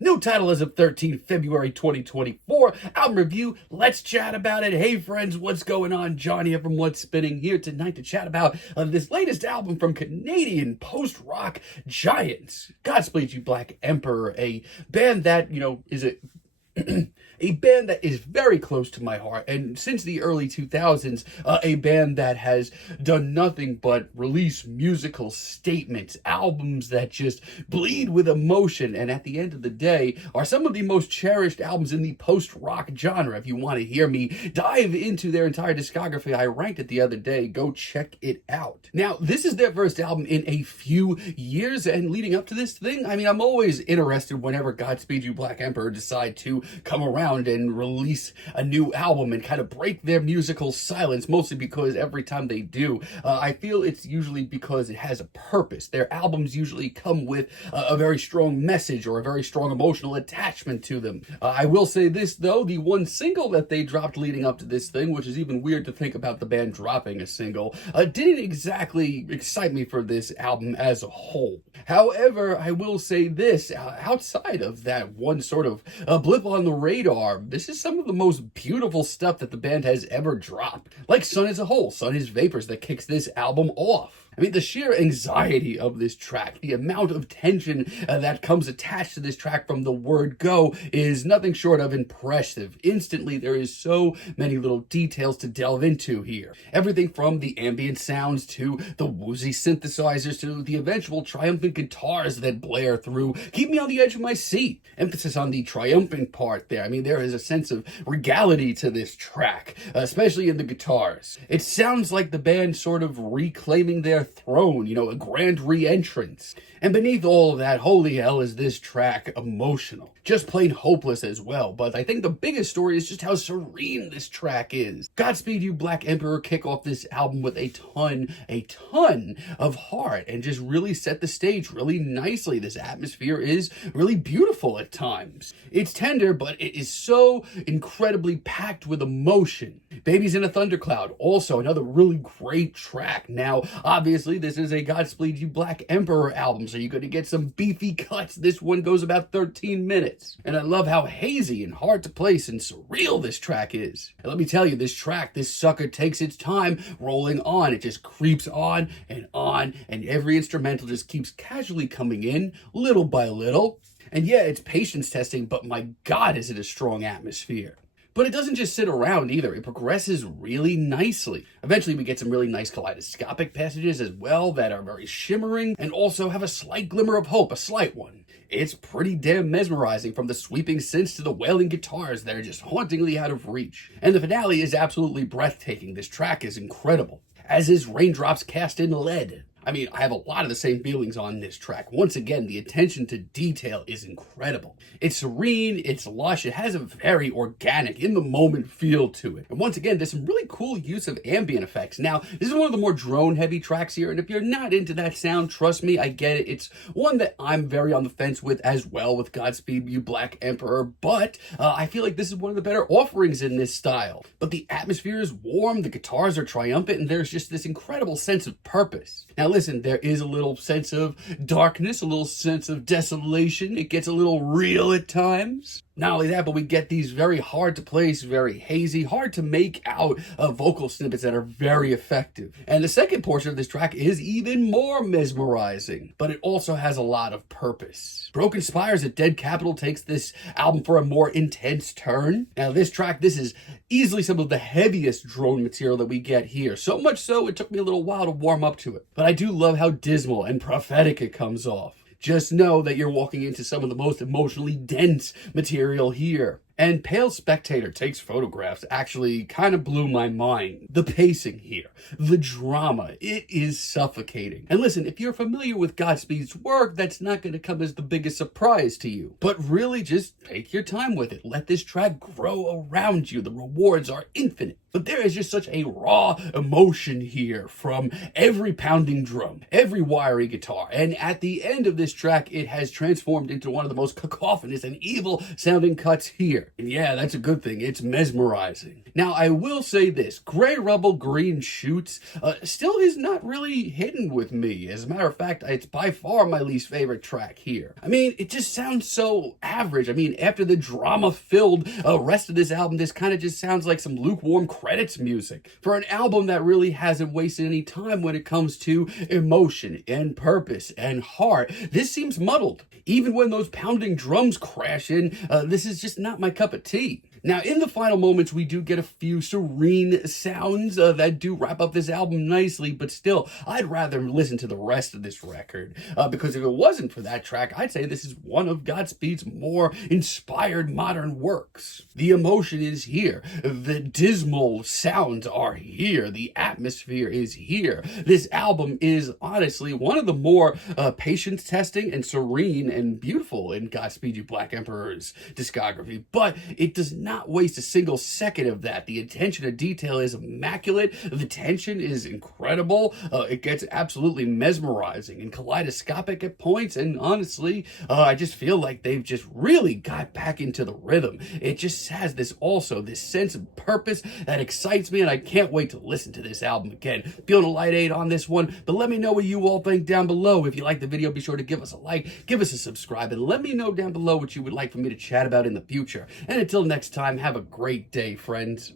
No title as of 13 February 2024. Album review. Let's chat about it. Hey friends, what's going on? Johnny here from What's Spinning here tonight to chat about this latest album from Canadian post-rock giants, Godspeed, You Black Emperor, a band that, is a band that is very close to my heart, and since the early 2000s, a band that has done nothing but release musical statements, albums that just bleed with emotion, and at the end of the day, are some of the most cherished albums in the post-rock genre. If you want to hear me dive into their entire discography, I ranked it the other day. Go check it out. Now, this is their first album in a few years, and leading up to this thing, I'm always interested whenever Godspeed You Black Emperor decide to come around and release a new album and kind of break their musical silence, mostly because every time they do, I feel it's usually because it has a purpose. Their albums usually come with a very strong message or a very strong emotional attachment to them. I will say this, though, the one single that they dropped leading up to this thing, which is even weird to think about the band dropping a single, didn't exactly excite me for this album as a whole. However, I will say this, outside of that one sort of blip on the radar, this is some of the most beautiful stuff that the band has ever dropped. Like Sun as a Whole, Sun is Vapors, that kicks this album off. The sheer anxiety of this track, the amount of tension that comes attached to this track from the word go is nothing short of impressive. Instantly, there is so many little details to delve into here. Everything from the ambient sounds to the woozy synthesizers to the eventual triumphant guitars that blare through keep me on the edge of my seat. Emphasis on the triumphant part there. There is a sense of regality to this track, especially in the guitars. It sounds like the band sort of reclaiming their throne, a grand re-entrance. And beneath all of that, holy hell, is this track emotional. Just plain hopeless as well, but I think the biggest story is just how serene this track is. Godspeed You Black Emperor kick off this album with a ton of heart and just really set the stage really nicely. This atmosphere is really beautiful at times. It's tender, but it is so incredibly packed with emotion. Baby's in a Thundercloud, also another really great track. Now, obviously, this is a Godspeed You Black Emperor album, so you're going to get some beefy cuts. This one goes about 13 minutes. And I love how hazy and hard to place and surreal this track is. And let me tell you, this track, this sucker takes its time rolling on. It just creeps on, and every instrumental just keeps casually coming in, little by little. And yeah, it's patience testing, but my God, is it a strong atmosphere. But it doesn't just sit around either. It progresses really nicely. Eventually, we get some really nice kaleidoscopic passages as well that are very shimmering and also have a slight glimmer of hope, a slight one. It's pretty damn mesmerizing, from the sweeping synths to the wailing guitars that are just hauntingly out of reach. And the finale is absolutely breathtaking. This track is incredible, as is Raindrops Cast in Lead. I have a lot of the same feelings on this track. Once again, the attention to detail is incredible. It's serene, it's lush, it has a very organic, in-the-moment feel to it. And once again, there's some really cool use of ambient effects. Now, this is one of the more drone-heavy tracks here, and if you're not into that sound, trust me, I get it. It's one that I'm very on the fence with as well, with Godspeed You Black Emperor, but I feel like this is one of the better offerings in this style. But the atmosphere is warm, the guitars are triumphant, and there's just this incredible sense of purpose. Now, listen, there is a little sense of darkness, a little sense of desolation. It gets a little real at times. Not only that, but we get these very hard to place, very hazy, hard to make out vocal snippets that are very effective. And the second portion of this track is even more mesmerizing, but it also has a lot of purpose. Broken Spires at Dead Capital takes this album for a more intense turn. Now this track, this is easily some of the heaviest drone material that we get here. So much so, it took me a little while to warm up to it. But I do love how dismal and prophetic it comes off. Just know that you're walking into some of the most emotionally dense material here. And Pale Spectator Takes Photographs actually kind of blew my mind. The pacing here, the drama, it is suffocating. And listen, if you're familiar with Godspeed's work, that's not going to come as the biggest surprise to you. But really, just take your time with it. Let this track grow around you. The rewards are infinite. But there is just such a raw emotion here from every pounding drum, every wiry guitar. And at the end of this track, it has transformed into one of the most cacophonous and evil sounding cuts here. here. And yeah, that's a good thing. It's mesmerizing. Now, I will say this. Gray Rubble, Green Shoots still is not really hitting with me. As a matter of fact, it's by far my least favorite track here. I mean, it just sounds so average. I mean, after the drama-filled rest of this album, this kind of just sounds like some lukewarm credits music. For an album that really hasn't wasted any time when it comes to emotion and purpose and heart, this seems muddled. Even when those pounding drums crash in, this is just not my cup of tea. Now, in the final moments, we do get a few serene sounds that do wrap up this album nicely, but still, I'd rather listen to the rest of this record, because if it wasn't for that track, I'd say this is one of Godspeed's more inspired modern works. The emotion is here, the dismal sounds are here, the atmosphere is here. This album is honestly one of the more patience-testing and serene and beautiful in Godspeed You Black Emperor's discography, but it does not waste a single second of that. The attention to detail is immaculate. The tension is incredible. It gets absolutely mesmerizing and kaleidoscopic at points. And honestly, I just feel like they've just really got back into the rhythm. It just has this sense of purpose that excites me, and I can't wait to listen to this album again. Feeling a light 8 on this one, but let me know what you all think down below. If you like the video, be sure to give us a like, give us a subscribe, and let me know down below what you would like for me to chat about in the future. And until next time, have a great day, friends.